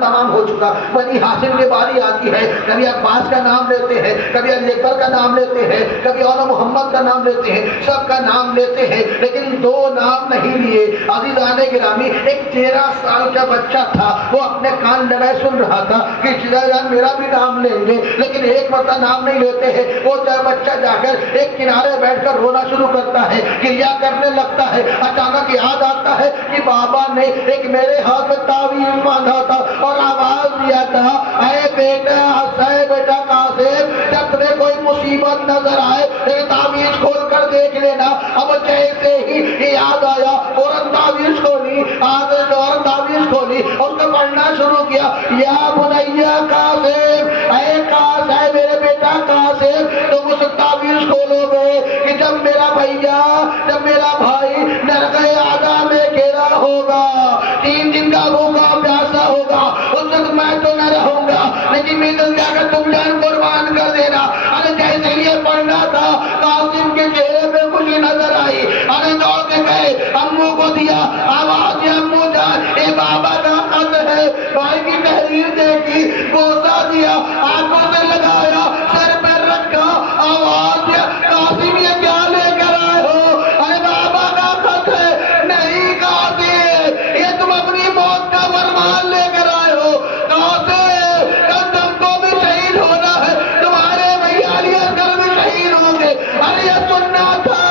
تمام ہو چکا. بنی ہاشم کی باری آتی ہے, کبھی عباس کا نام لیتے ہیں, کبھی علی اکبر کا نام لیتے ہیں, کبھی اولا محمد کا نام لیتے ہیں, سب کا نام لیتے ہیں, لیکن دو نام نہیں لیے. عزیزان گرامی, ایک 13 سال کا بچہ تھا, وہ اپنے کان لگائے سن رہا تھا کہ جان میرا بھی نام لیں گے, لیکن ایک مرتبہ نام نہیں لیتے ہیں. وہ بچہ جا کر ایک کنارے بیٹھ کر رونا شروع کرتا ہے, کریا کرنے لگتا ہے. اچانک یاد آتا ہے کہ بابا نے ایک میرے ہاتھ میں تعویذ باندھا تھا اور آواز دیا تھا, اے بیٹا اے بیٹا قاسم, جب تمہیں کوئی مصیبت نظر آئے تعویذ کھول کر دیکھ لینا. اب جیسے ہی یاد آیا فوراً تعویذ کھولی, فوراً تعویذ کھولی, اس کو پڑھنا شروع کیا. یا بنیا قاسم, اے قاسم, اے میرے بیٹا قاسم, تم اس تعویذ کھولو گے کہ جب میرا بھیا, جب میرا بھائی نرغے اعداء میں گھرا ہوگا, 3 دن کا بھوکا پیاسا ہوگا, اس وقت میں تو نہ رہوں گا, لیکن میں تو جا کر تم جان قربان کر دینا. ارے جیسے یہ پڑھنا تھا, قاسم کے چہرے پہ خوشی نظر آئی. ارے دوڑ کے گئے, امو کو دیا, آواز دیا, امو جان اے بابا کا خط ہے. بھائی کی تحریر دیکھی, بوسا دیا, آنکھوں سے لگایا, سر پہ رکھا, آواز دیا, قاسم یہ کیا لے کر آئے ہو؟ ارے بابا کا خط ہے. نہیں قاسم, یہ تم اپنی موت کا فرمان لے کر آئے ہو. قاسم, کل تم کو بھی شہید ہونا ہے, تمہارے بھیا علی اصغر بھی شہید ہوں گے. ارے یہ سننا تھا.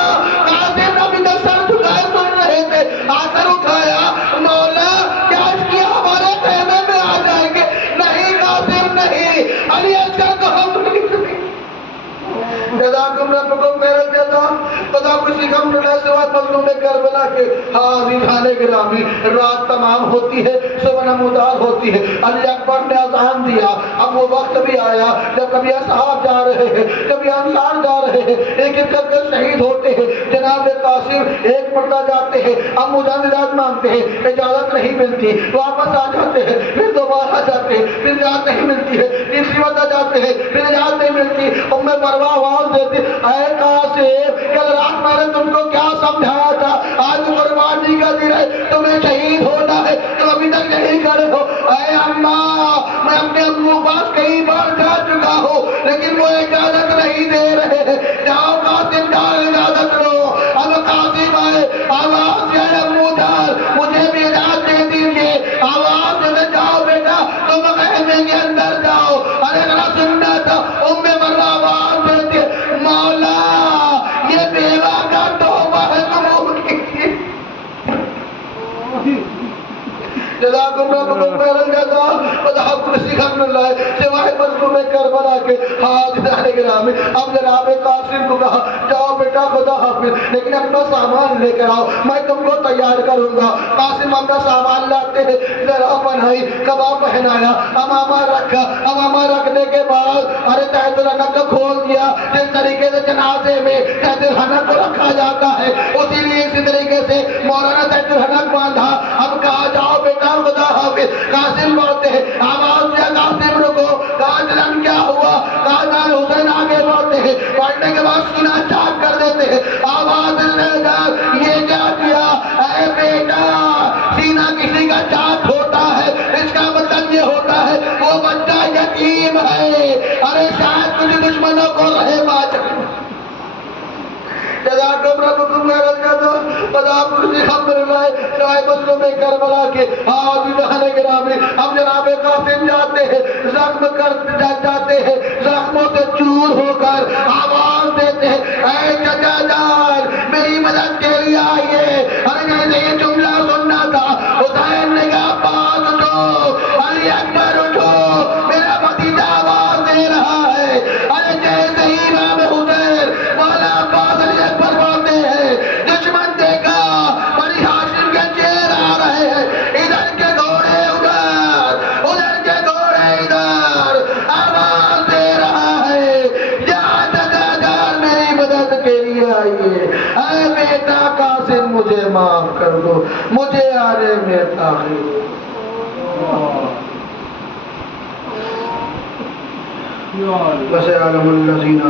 قاسم نبی کا سر جھکائے سن رہے تھے, آ کر اٹھایا, مولا کیا اس کی ہمارے خیمے میں آ جائیں گے؟ نہیں قاسم نہیں, علی اصغر کو ہم جزاکم ربکم خیر الجزا. خدا خوشی غم نہ سوات مظلوم کربلا کے حاضران گرامی, رات تمام ہوتی ہے, صبح نمودار ہوتی ہے. علی اکبر نے اذان دیا. اب وہ وقت بھی آیا جب کبھی اصحاب جا رہے ہیں, کبھی انصار جا رہے ہیں, ایک ایک کر کے شہید ہوتے ہیں. جناب قاسم ایک مرتبہ جاتے ہیں, امو جان اجازت مانگتے ہیں, اجازت نہیں ملتی, واپس آ جاتے ہیں, پھر دوبارہ جاتے ہیں, پھر اجازت نہیں ملتی ہے, تیسری مرتبہ جاتے ہیں, پھر اجازت نہیں ملتی. ام مروہ آواز دیتی, اے قاسم, کل رات میں نے تم کو کیا سمجھایا تھا؟ آج قربانی کا دن ہے, تمہیں شہید ہونا ہے, تم ابھی تک نہیں کھڑے ہو. اے اماں, میں اپنے ابو پاس کئی بار جا چکا ہوں, لیکن وہ اجازت نہیں دے رہے. جاؤ قاسم, جاؤ, اجازت لو. اب قاسم آئے, آواز دیا, ابو جان مجھے بھی اجازت دے دیجیے. آواز دے, جاؤ بیٹا, تم خیمے کے اندر جاؤ. ارے ذرا سننا تھا. ام مروہ آواز دیتی, مولا یہ بیوہ کا توبہ ہے, قبول کیجیے. جزاکم ربکم خیر الجزا. خدا خوشی غم نہ لائے سوائے مظلوم کربلا کے حاضران گرامی. اب جناب قاسم کو کہا, جاؤ بیٹا خدا حافظ, لیکن اپنا سامان لے کر آؤ, میں تم کو تیار کروں گا. قاسم اپنا سامان لاتے ہیں, ذرا بنائی, کباب پہنایا, امامہ رکھا. امامہ رکھنے کے بعد ارے تحت الحنک کو کھول دیا. جس طریقے سے جنازے میں تحت الحنک کو رکھا جاتا ہے, اسی لیے اسی طریقے سے مولانا تحت الحنک باندھا. اب کہا, جاؤ بیٹا خدا حافظ. قاسم بڑھتے ہیں, آواز دیا, قاسم رکو. کہا جنان کیا ہوا؟ کہا جان حسین آگے بڑھتے ہیں, بڑھنے کے بعد سینہ چاک کر دیتے ہیں. آواز دے, جان یہ کیا کیا؟ اے بیٹا, سینہ کسی کا چاک ہوتا ہے, اس کا مطلب یہ ہوتا ہے وہ بچہ یتیم ہے. ارے شاید کچھ دشمنوں کو رہے باز. جزاکم ربکم خیر الجزا. خدا خوشی غم نہ لائے سوائے مظلوم کربلا کے حاضران گرامی. اب جناب قاسم جاتے ہیں, زخم کر جاتے ہیں, زخموں سے چور ہو کر آواز دیتے ہیں, اے چچا جان میری مدد کے لیے آئیے. ارے جیسے یہ جملہ سننا تھا, حسین نے کہا, عباس اٹھو, علی اکبر اٹھو, میرا بھتیجا آواز دے رہا ہے. ارے جیسے ہی امام حسین مولا عباس علی اکبر بولتے ہیں, دشمن دیکھا, بنی ہاشم کے چیر آ رہے ہیں, ادھر کے گھوڑے ادھر, ادھر کے گھوڑے ادھر. آواز دے رہا ہے, یا چچا جان میری مدد کے لیے آئیے. اے بیٹا قاسم مجھے معاف کر دو, مجھے آنے میں تاخیر. وَسَيَعْلَمُ الَّذِينَ